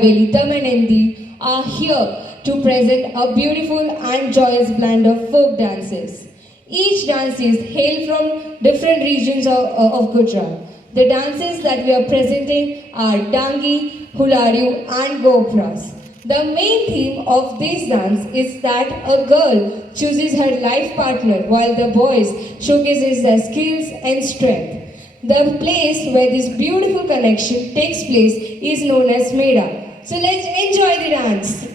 Haveli, Tamenendi are here to present a beautiful and joyous blend of folk dances. Each dances hail from different regions of Gujarat. The dances that we are presenting are Dangi, Hulariu and Gopras. The main theme of this dance is that a girl chooses her life partner while the boys showcases their skills and strength. The place where this beautiful connection takes place is known as Meda. So let's enjoy the dance.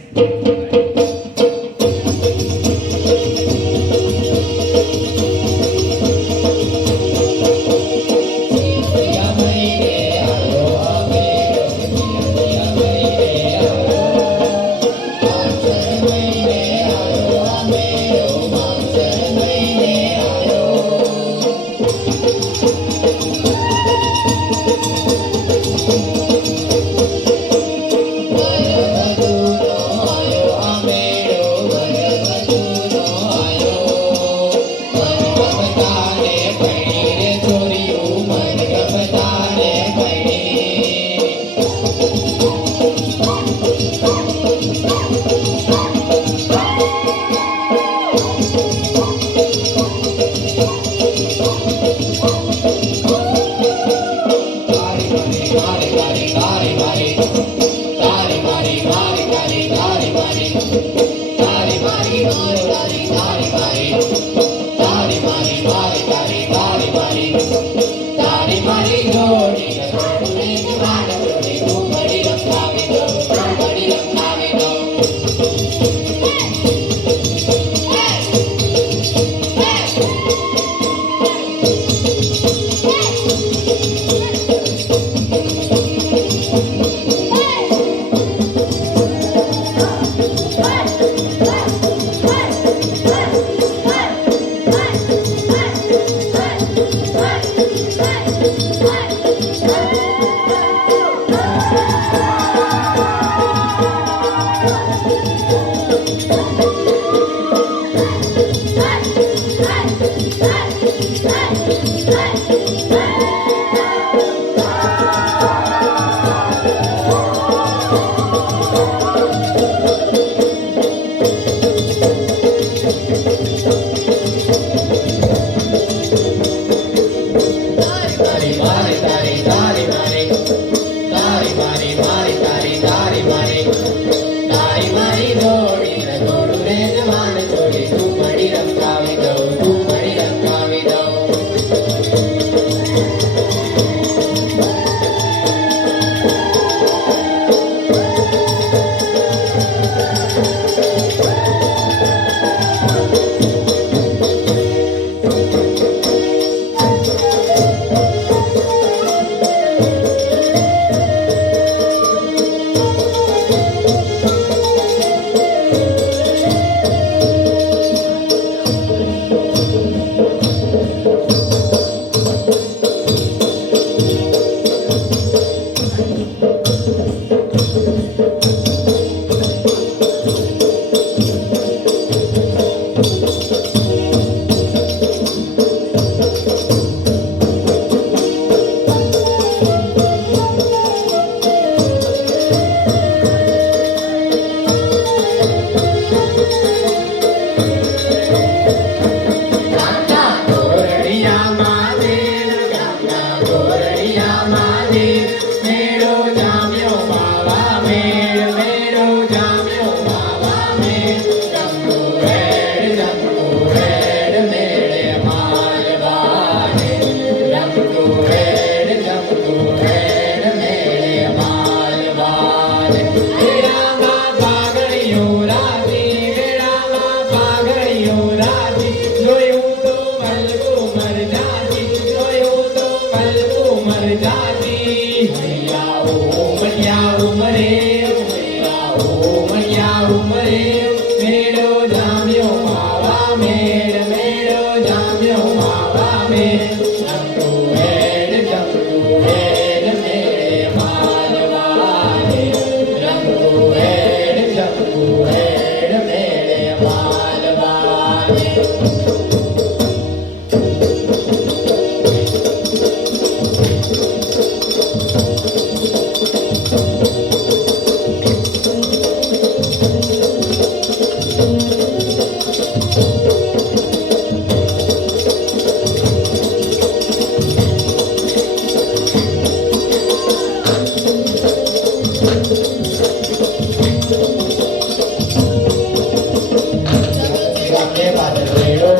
ગામને પાદર મેળો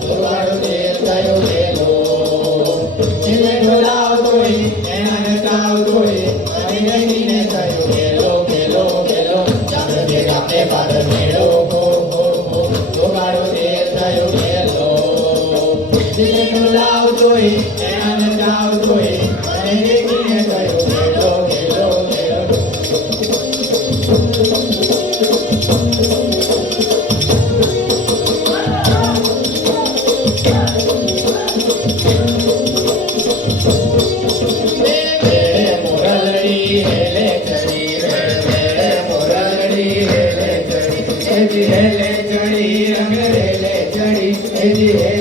દુર્ગાનો તેર થયો મેલો જીવે ઢોલાવતોય એના નચાવતોય અને ગઈને થયો મેલો મેલો મેલો જામને ગામને પાદર મેળો દુર્ગાનો તેર થયો મેલો જીવે ઢોલાવતોય એના નચાવતોય અને ગઈને થયો મેલો મેલો મેલો હેલે ચડી રંગ રેલે ચડી